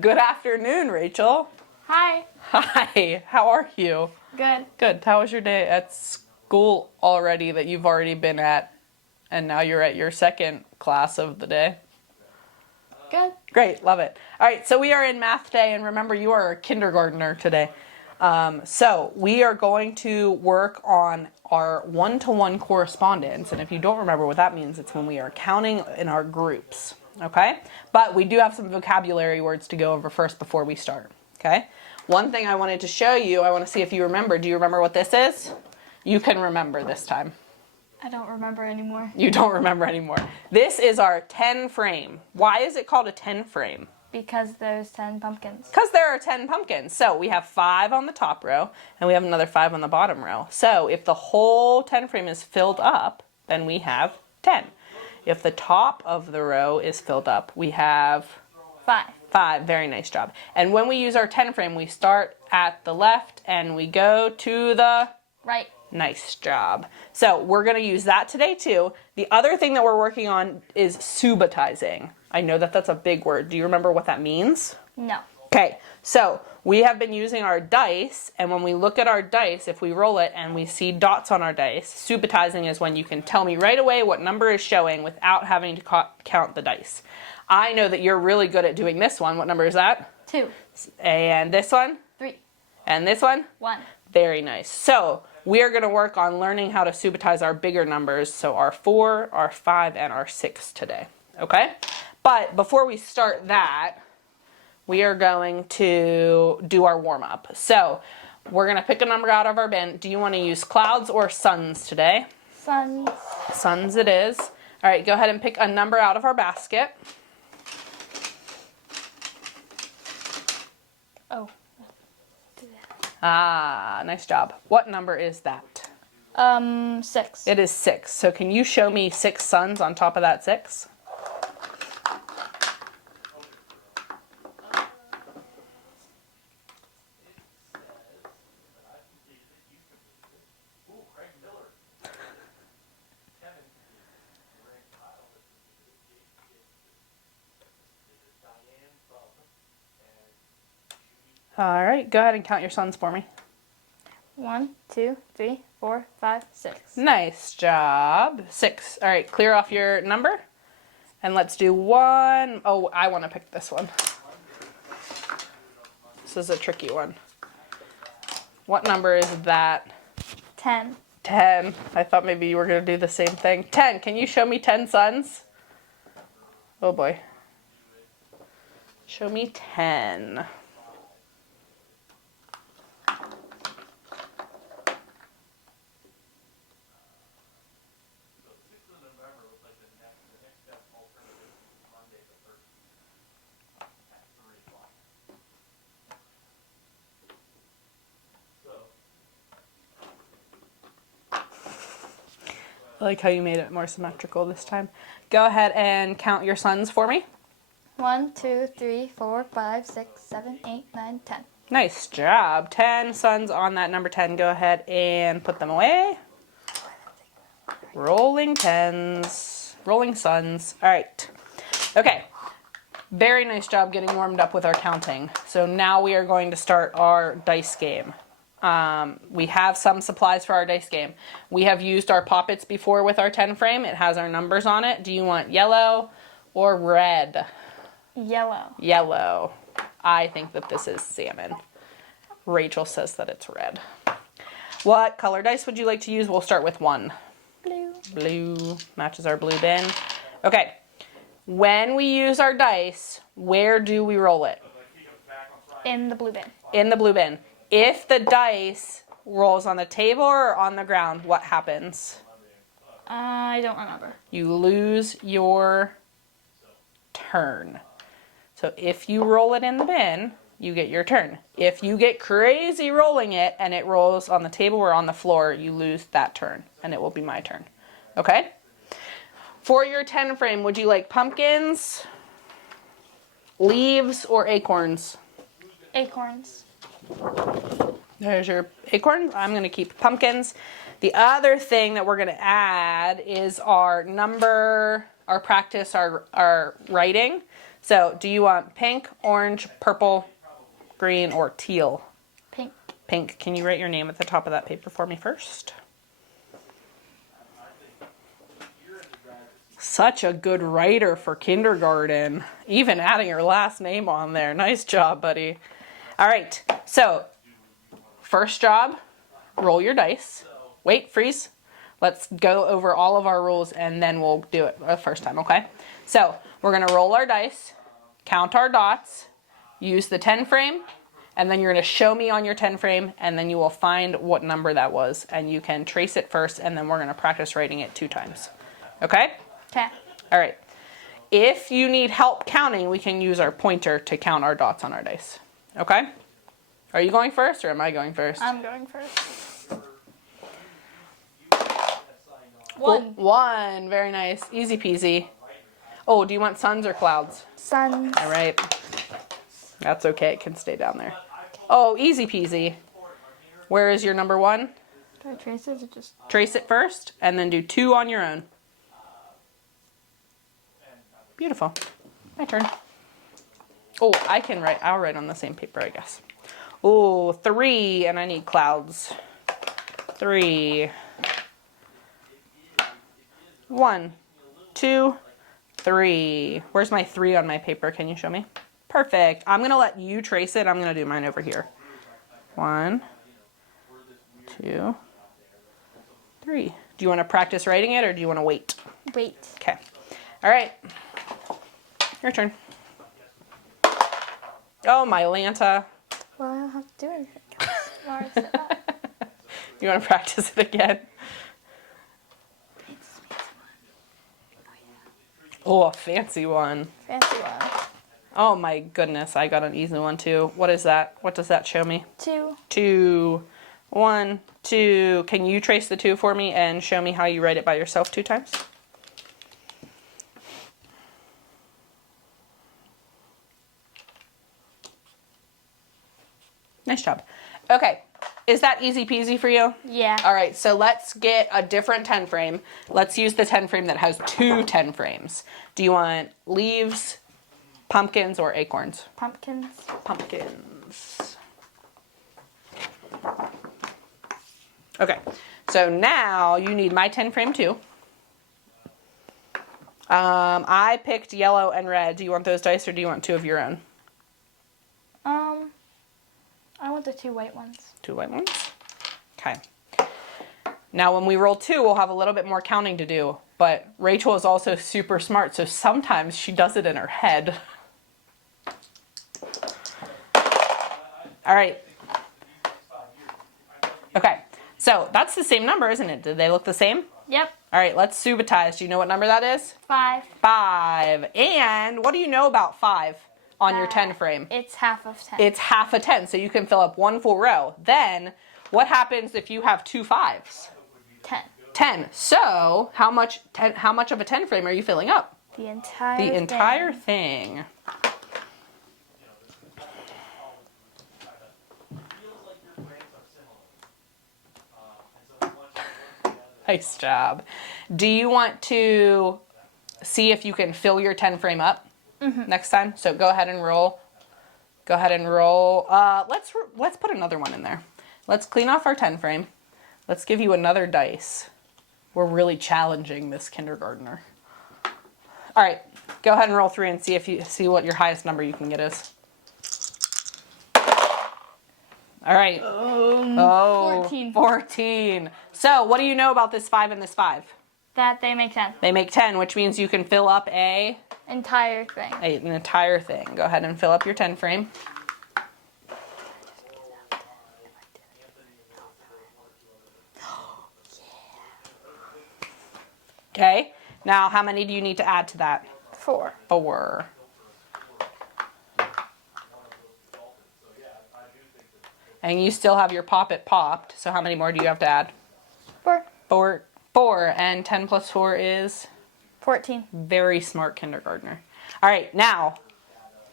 Good afternoon, Rachel. Hi. Hi, how are you? Good. Good. How was your day at school already that you've already been at, and now you're at your second class of the day? Good. Great, love it. All right, so we are in math day, and remember, you are a kindergartner today. So we are going to work on our one-to-one correspondence, and if you don't remember what that means, it's when we are counting in our groups, okay? But we do have some vocabulary words to go over first before we start, okay? One thing I wanted to show you, I want to see if you remember. Do you remember what this is? You can remember this time. I don't remember anymore. You don't remember anymore. This is our 10 frame. Why is it called a 10 frame? Because there's 10 pumpkins. Because there are 10 pumpkins. So we have 5 on the top row, and we have another 5 on the bottom row. So if the whole 10 frame is filled up, then we have 10. If the top of the row is filled up, we have 5. 5. Very nice job. And when we use our 10 frame, we start at the left and we go to the right. Nice job. So we're going to use that today too. The other thing that we're working on is subitizing. I know that that's a big word. Do you remember what that means? No. Okay, so we have been using our dice, and when we look at our dice, if we roll it and we see dots on our dice, subitizing is when you can tell me right away what number is showing without having to count the dice. I know that you're really good at doing this one. What number is that? 2. And this one? 3. And this one? 1. Very nice. So we are going to work on learning how to subitize our bigger numbers, so our 4, our 5, and our 6 today, okay? But before we start that, we are going to do our warm-up. So we're going to pick a number out of our bin. Do you want to use clouds or suns today? Suns. Suns it is. All right, go ahead and pick a number out of our basket. Oh. Ah, nice job. What number is that? 6. It is 6. So can you show me 6 suns on top of that 6? All right, go ahead and count your suns for me. 1, 2, 3, 4, 5, 6. Nice job. 6. All right, clear off your number. And let's do 1. Oh, I want to pick this one. This is a tricky one. What number is that? 10. 10. I thought maybe you were going to do the same thing. 10. Can you show me 10 suns? Oh boy. Show me 10. I like how you made it more symmetrical this time. Go ahead and count your suns for me. 1, 2, 3, 4, 5, 6, 7, 8, 9, 10. Nice job. 10 suns on that number 10. Go ahead and put them away. Rolling 10s. Rolling suns. All right. Okay. Very nice job getting warmed up with our counting. So now we are going to start our dice game. We have some supplies for our dice game. We have used our poppets before with our 10 frame. It has our numbers on it. Do you want yellow or red? Yellow. Yellow. I think that this is salmon. Rachel says that it's red. What color dice would you like to use? We'll start with 1. Blue. Blue matches our blue bin. Okay. When we use our dice, where do we roll it? In the blue bin. In the blue bin. If the dice rolls on the table or on the ground, what happens? I don't remember. You lose your turn. So if you roll it in the bin, you get your turn. If you get crazy rolling it and it rolls on the table or on the floor, you lose that turn, and it will be my turn. Okay? For your 10 frame, would you like pumpkins, leaves, or acorns? Acorns. There's your acorn. I'm going to keep pumpkins. The other thing that we're going to add is our number, our practice, our writing. So do you want pink, orange, purple, green, or teal? Pink. Pink. Can you write your name at the top of that paper for me first? Such a good writer for kindergarten. Even adding your last name on there. Nice job, buddy. All right, so first job, roll your dice. Wait, freeze. Let's go over all of our rules and then we'll do it the first time, okay? So we're gonna roll our dice, count our dots, use the 10 frame, and then you're gonna show me on your 10 frame, and then you will find what number that was, and you can trace it first, and then we're gonna practice writing it 2 times. Okay? Okay. All right. If you need help counting, we can use our pointer to count our dots on our dice. Okay? Are you going first or am I going first? I'm going first. 1. 1. Very nice. Easy peasy. Oh, do you want suns or clouds? Sun. All right. That's okay. It can stay down there. Oh, easy peasy. Where is your number 1? Do I trace it or just... Trace it first and then do 2 on your own. Beautiful. My turn. Oh, I can write. I'll write on the same paper, I guess. Oh, 3, and I need clouds. 3. 1, 2, 3. Where's my 3 on my paper? Can you show me? Perfect. I'm going to let you trace it. I'm going to do mine over here. 1, 2, 3. Do you want to practice writing it or do you want to wait? Wait. Okay. All right. Your turn. Oh, my Lanta. Well, I don't have to do anything. I already said that. You want to practice it again? Oh, a fancy one. Fancy one. Oh my goodness, I got an easy one too. What is that? What does that show me? 2. 2. 1, 2. Can you trace the 2 for me and show me how you write it by yourself 2 times? Nice job. Okay, is that easy peasy for you? Yeah. All right, so let's get a different 10 frame. Let's use the 10 frame that has 2 10 frames. Do you want leaves, pumpkins, or acorns? Pumpkins. Pumpkins. Okay, so now you need my 10 frame too. I picked yellow and red. Do you want those dice or do you want 2 of your own? I want the 2 white ones. 2 white ones? Okay. Now when we roll 2, we'll have a little bit more counting to do, but Rachel is also super smart, so sometimes she does it in her head. All right. Okay, so that's the same number, isn't it? Did they look the same? Yep. All right, let's subitize. Do you know what number that is? 5. 5. And what do you know about 5 on your 10 frame? It's half of 10. It's half a 10, so you can fill up 1 full row. Then, what happens if you have 2 5s? 10. 10. So, how much of a 10 frame are you filling up? The entire The entire thing. Nice job. Do you want to see if you can fill your 10 frame up next time? So go ahead and roll. Go ahead and roll. Let's put another one in there. Let's clean off our 10 frame. Let's give you another dice. We're really challenging this kindergartner. All right, go ahead and roll 3 and see if you see what your highest number you can get is. All right. 14. 14. So what do you know about this 5 and this 5? That they make 10. They make 10, which means you can fill up Entire thing. an entire thing. Go ahead and fill up your 10 frame. Okay. Now, how many do you need to add to that? 4. 4. And you still have your pop it popped. So how many more do you have to add? 4. 4. 4. And 10 plus 4 is? 14. Very smart kindergartner. All right, now,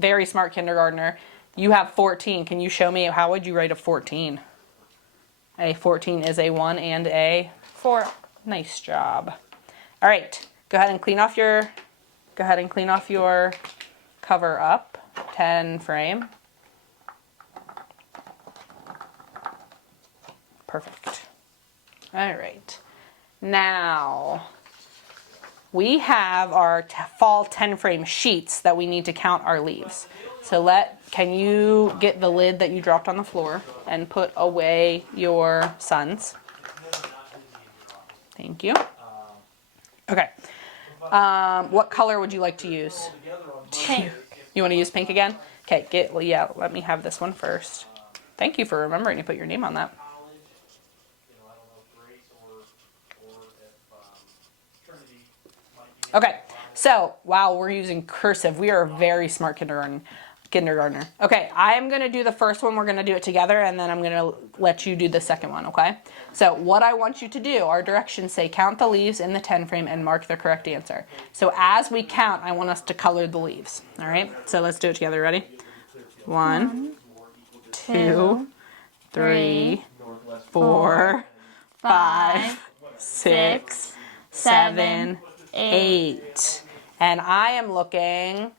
very smart kindergartner. You have 14. Can you show me how would you write a 14? A 14 is a 1 and a 4. Nice job. All right, go ahead and clean off your cover up 10 frame. Perfect. All right. Now, we have our fall 10 frame sheets that we need to count our leaves. So can you get the lid that you dropped on the floor and put away your suns? Thank you. Okay. What color would you like to use? Pink. You want to use pink again? Okay, let me have this one first. Thank you for remembering to put your name on that. Okay, so, wow, we're using cursive. We are a very smart kindergartner. Okay, I am going to do the first one. We're going to do it together, and then I'm going to let you do the second one, okay? So what I want you to do, our directions say count the leaves in the 10 frame and mark the correct answer. So as we count, I want us to color the leaves, all right? So let's do it together. Ready? 1, 2, 3, 4, 5, 6, 7, 8. And I am looking,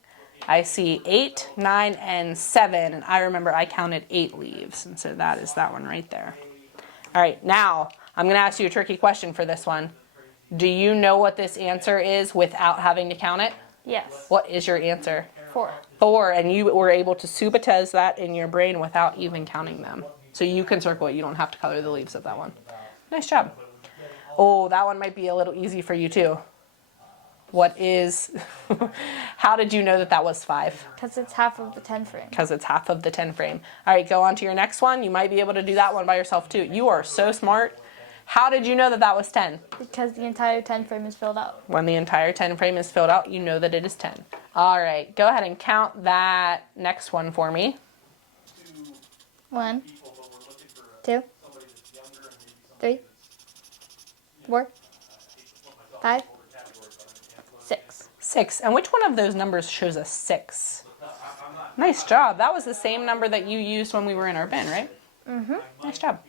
I see 8, 9, and 7. And I remember I counted 8 leaves. And so that is that one right there. All right, now I'm going to ask you a tricky question for this one. Do you know what this answer is without having to count it? Yes. What is your answer? 4. 4, and you were able to subatize that in your brain without even counting them. So you can circle it. You don't have to color the leaves of that one. Nice job. Oh, that one might be a little easy for you too. How did you know that that was 5? Because it's half of the 10 frame. Because it's half of the 10 frame. All right, go on to your next one. You might be able to do that one by yourself too. You are so smart. How did you know that that was 10? Because the entire 10 frame is filled out. When the entire 10 frame is filled out, you know that it is 10. All right, go ahead and count that next one for me. 1, 2, 3, 4, 5, 6. 6. And which one of those numbers shows a 6? Nice job. That was the same number that you used when we were in our bin, right? Mm-hmm. Nice job.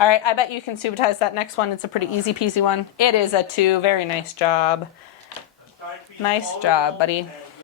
All right, I bet you can subatize that next one. It's a pretty easy peasy one. It is a 2. Very nice job. Nice job, buddy.